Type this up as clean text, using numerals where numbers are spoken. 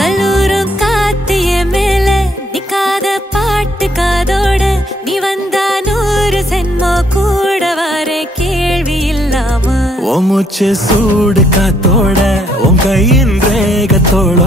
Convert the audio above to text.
கல்லூரும் காத்திய மேல நிக்காத பாட்டு காதோட நீ வந்தா 100 சென்மோ கூட வர கேள்வி இல்லாம ஓ மூச்சு சூடு காத்தோட உன் கையின் ரேகத்தோட